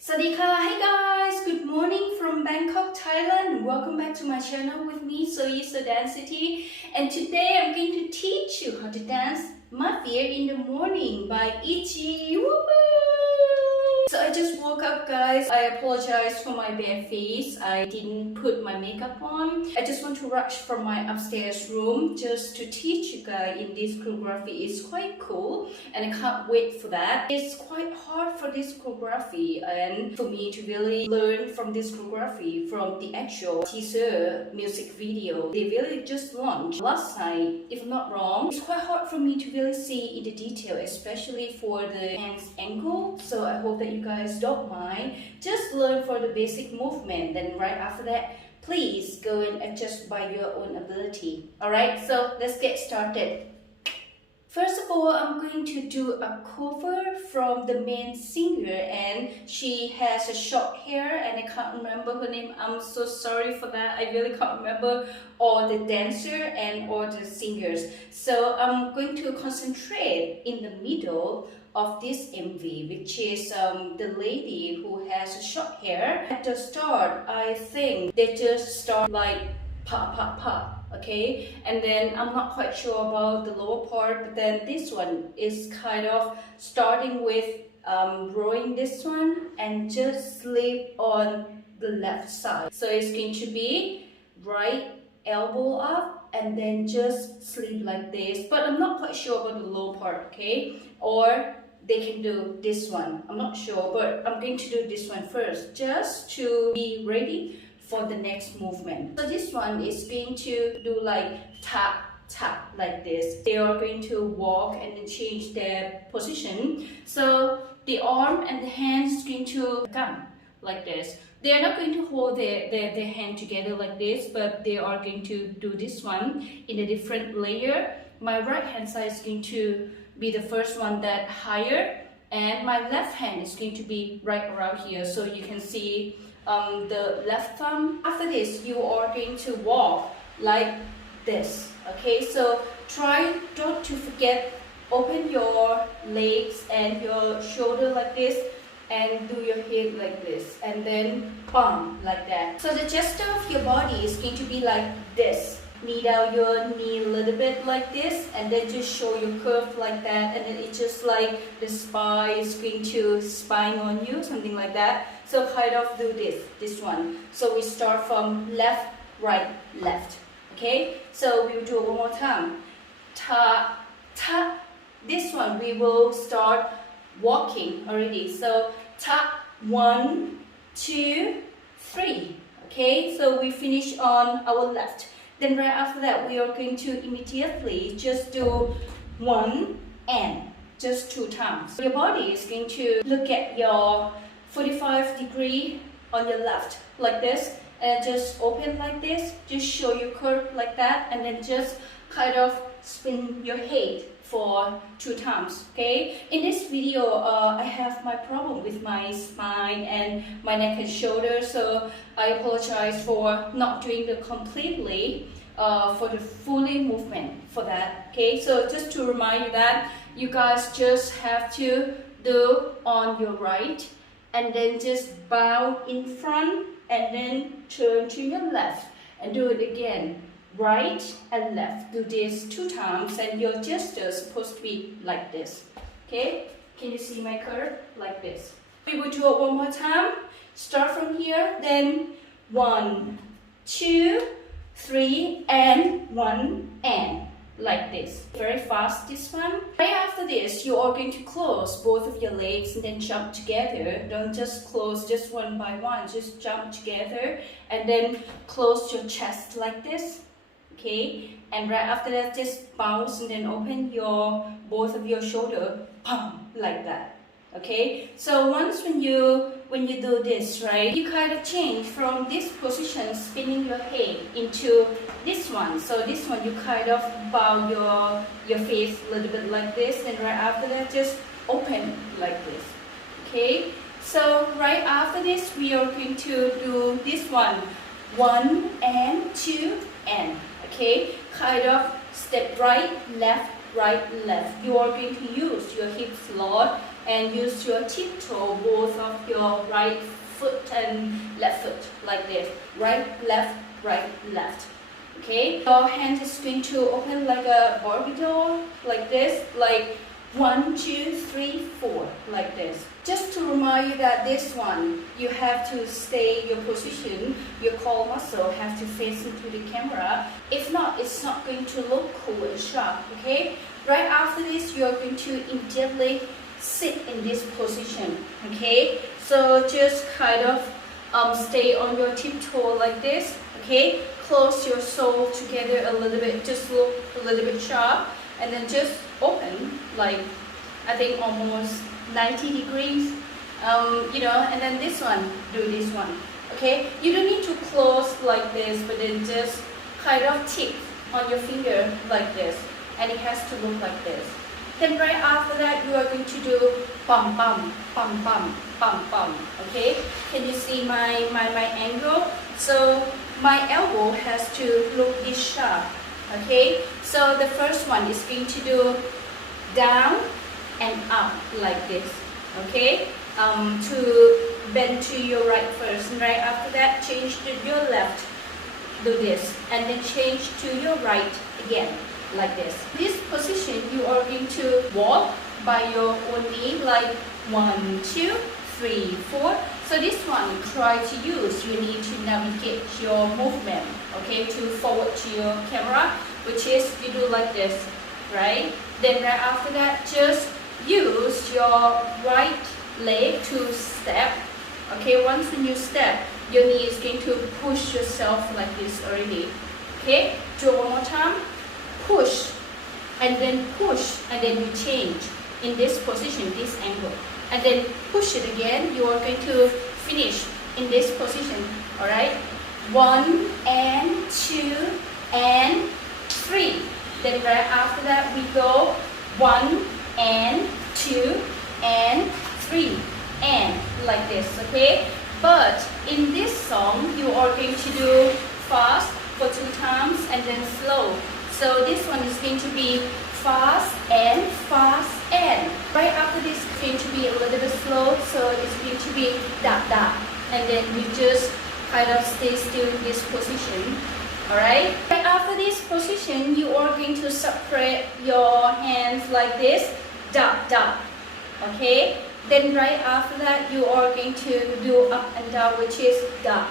Sawadee-ka, hey guys, good morning from Bangkok, Thailand. Welcome back to my channel with me, Soei, So Dance City. And today I'm going to teach you how to dance Mafia in the morning by ITZY. Woohoo! So I just woke up, guys. I apologize for my bare face. I didn't put my makeup on. I just want to rush from my upstairs room just to teach you guys in this choreography. It's quite cool and I can't wait for that. It's quite hard for this choreography and for me to really learn from this choreography from the actual teaser music video. They really just launched last night, if I'm not wrong. It's quite hard for me to really see in the detail, especially for the hands angle. So I hope that you guys don't mind. Just learn for the basic movement. Then right after that, please go and adjust by your own ability. Alright, so let's get started. First of all, I'm going to do a cover from the main singer and she has a short hair and I can't remember her name. I'm so sorry for that. I really can't remember all the dancer and all the singers. So I'm going to concentrate in the middle of this MV, which is the lady who has a short hair. At the start, I think they just start like pa, okay? And then I'm not quite sure about the lower part, but then this one is kind of starting with rowing this one and just slip on the left side. So it's going to be right elbow up and then just slip like this, but I'm not quite sure about the low part, okay? Or they can do this one, I'm not sure, but I'm going to do this one first just to be ready for the next movement. So this one is going to do like tap like this. They are going to walk and then change their position. So the arm and the hands is going to come like this. They are not going to hold their hand together like this, but they are going to do this one in a different layer. My right hand side is going to be the first one that higher, and my left hand is going to be right around here, so you can see the left thumb. After this, you are going to walk like this, okay? So try not to forget, open your legs and your shoulder like this and do your head like this and then bump like that. So the gesture of your body is going to be like this. Knee down your knee a little bit like this and then just show your curve like that, and then it's just like the spine is going to spine on you, something like that. So kind of do this one. So we start from left, right, left, okay? So we will do it one more time. Ta. This one we will start walking already. So ta, 1, 2, 3, okay? So we finish on our left. Then right after that, we are going to immediately just do 1 and just 2 times. Your body is going to look at your 45 degree on your left like this, and just open like this, just show your curve like that, and then just kind of spin your head for 2 times, okay? In this video, I have my problem with my spine and my neck and shoulder, so I apologize for not doing the completely for the fully movement for that, okay? So just to remind you that you guys just have to do on your right and then just bow in front and then turn to your left and do it again. Right and left. Do this 2 times and your gesture is supposed to be like this. Okay? Can you see my curve? Like this. We will do it one more time. Start from here. Then 1, 2, 3 and 1 and like this. Very fast this one. Right after this, you are going to close both of your legs and then jump together. Don't just close just one by one. Just jump together and then close your chest like this. Okay, and right after that, just bounce and then open your both of your shoulder, like that. Okay, so once when you do this, right, you kind of change from this position, spinning your head into this one. So this one, you kind of bow your face a little bit like this, and right after that, just open like this. Okay, so right after this, we are going to do this one, 1 and 2 and. Okay, kind of step right, left, you are going to use your hips a lot and use your tiptoe, both of your right foot and left foot, like this. Right, left, okay? Your hand is going to open like a Barbie doll, like this, like 1, 2, 3, 4, like this. Just to remind you that this one, you have to stay your position, your core muscle have to face into the camera. If not, it's not going to look cool and sharp, okay? Right after this, you're going to immediately sit in this position, okay? So just kind of stay on your tiptoe like this, okay? Close your sole together a little bit, just look a little bit sharp, and then just open, like I think almost 90 degrees, and then this one, do this one, okay? You don't need to close like this, but then just kind of tip on your finger like this, and it has to look like this. Then right after that, you are going to do bum bum, bum bum, bum bum, okay? Can you see my angle? So my elbow has to look this sharp, okay? So the first one is going to do down and up like this, okay? To bend to your right first, and right after that, change to your left, do this, and then change to your right again, like this. This position, you are going to walk by your own knee, like 1, 2, 3, 4. So this one, try to use, you need to navigate your movement, okay, to forward to your camera, which is you do like this, right? Then right after that, just use your right leg to step, okay? Once when you step, your knee is going to push yourself like this already, okay? Do one more time, push, and then you change in this position, this angle, and then push it again. You are going to finish in this position, all right? 1 and 2 and 3. Then right after that, we go 1 and 2 and 3 and like this, okay? But in this song, you are going to do fast for 2 times and then slow. So this one is going to be fast and. Right after this, it's going to be a little bit slow, so it's going to be da. And then you just kind of stay still in this position, alright? Right after this position, you are going to separate your hands like this, da, okay? Then right after that, you are going to do up and down, which is da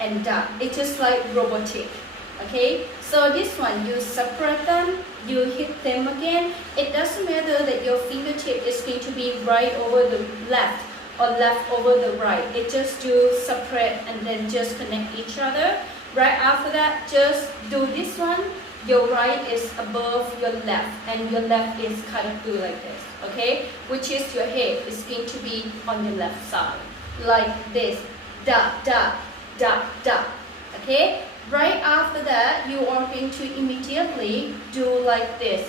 and da. It's just like robotic, okay? So this one, you separate them, you hit them again. It doesn't matter that your fingertip is going to be right over the left or left over the right. It just do separate and then just connect each other. Right after that, just do this one. Your right is above your left, and your left is kind of do like this, okay? Which is your head is going to be on your left side, like this, da, okay? Right after that, you are going to immediately do like this,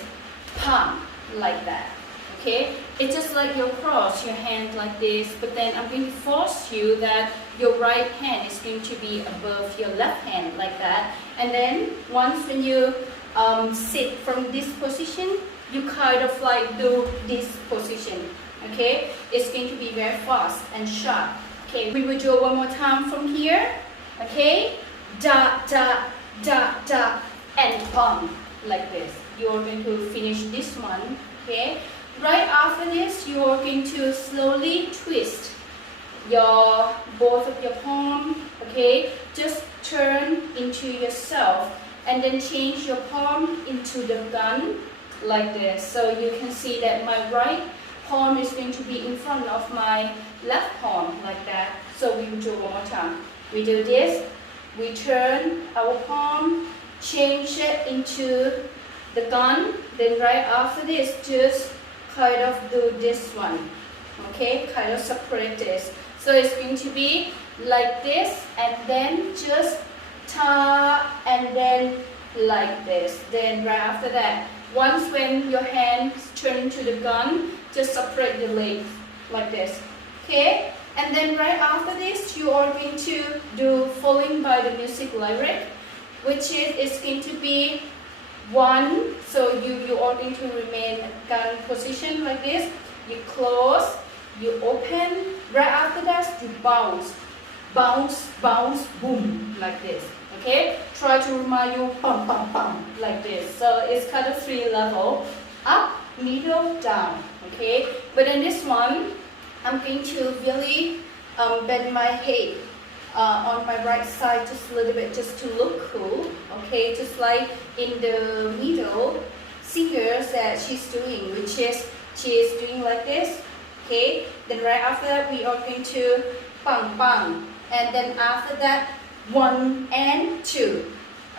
palm, like that, okay? It's just like you cross your hand like this, but then I'm going to force you that your right hand is going to be above your left hand like that. And then once when you sit from this position, you kind of like do this position, okay? It's going to be very fast and sharp. Okay, we will do one more time from here, okay? Da, and palm, like this. You are going to finish this one, okay? Right after this, you are going to slowly twist both of your palm, okay? Just turn into yourself and then change your palm into the gun, like this. So you can see that my right palm is going to be in front of my left palm, like that. So we will do one more time. We do this, we turn our palm, change it into the gun, then right after this, just kind of do this one, okay? Kind of separate this. So it's going to be like this, and then just ta, and then like this. Then right after that, once when your hands turn to the gun, just separate the legs like this, okay? And then right after this, you are going to do following by the music lyric, which is going to be 1. So you are going to remain in gun position like this. You close, you open. Right after that, you bounce, boom, like this. Okay? Try to remind you, bum, like this. So it's kind of 3 level, up, middle, down. Okay? But in this one, I'm going to really bend my head on my right side just a little bit, just to look cool. Okay? Just like in the middle, singers that she's doing, which is she is doing like this. Okay? Then right after that, we are going to bang, and then after that, 1 and 2.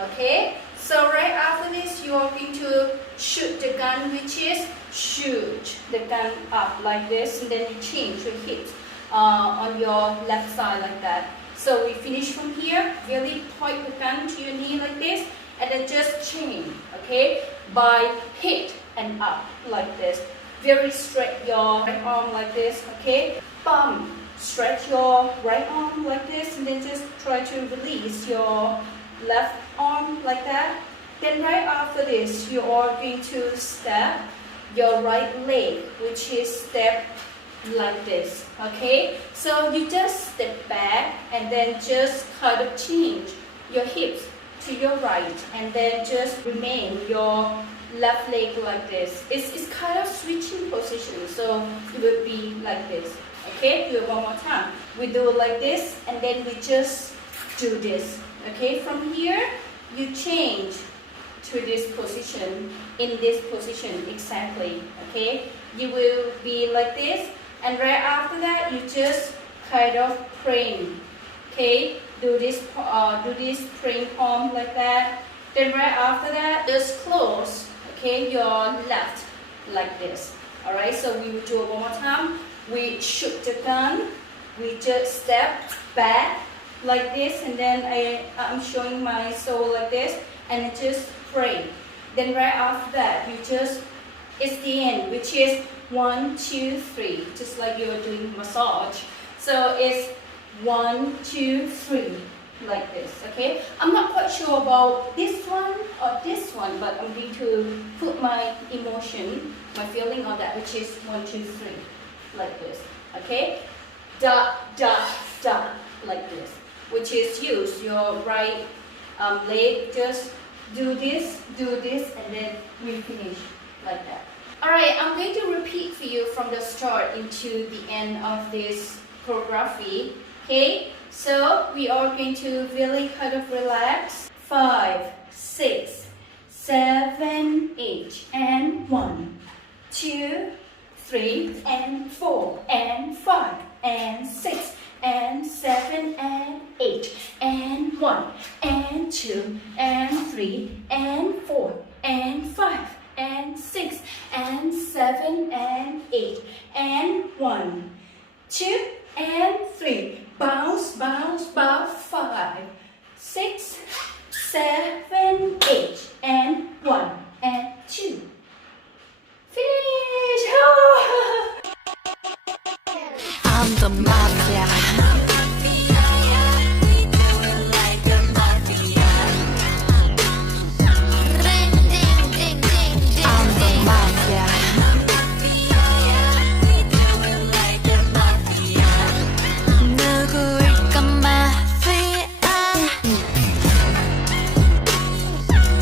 Okay? So right after this, you are going to shoot the gun, which is shoot the gun up like this, and then you change your hips on your left side like that. So we finish from here, really point the gun to your knee like this, and then just change, okay, by hit and up like this. Very straight your right arm like this, okay, bum, stretch your right arm like this, and then just try to release your left arm like that. Then right after this, you are going to step your right leg, which is step like this, okay? So you just step back and then just kind of change your hips to your right, and then just remain your left leg like this. It's kind of switching position, so it will be like this, okay? Do it one more time. We do it like this, and then we just do this, okay? From here, you change to this position, in this position exactly, okay? You will be like this, and right after that, you just kind of praying, okay? Do this praying palm like that. Then right after that, just close, okay, your left like this. All right, so we will do it one more time. We shoot the gun, we just step back like this, and then I'm showing my soul like this, and just pray. Then right after that, you just, it's the end, which is 1, 2, 3, just like you're doing massage. So it's 1, 2, 3, like this, okay? I'm not quite sure about this one or this one, but I'm going to put my emotion, my feeling on that, which is 1, 2, 3, like this, okay? Da, da, da, like this, which is use your right leg, just do this, and then we finish like that. Alright, I'm going to repeat for you from the start into the end of this choreography, okay? So we are going to really kind of relax. 5, 6, 7, 8, and 1, 2, 3, and 4, and 5, and 6, and 7, and 8, and 1, and 2, and 3, and 4, and 5, and 6, and 7, and 8, and 1, 2, and 3. Bounce, 5, 6, 7, 8, and 1, and 2. Finish! I'm the Mafia.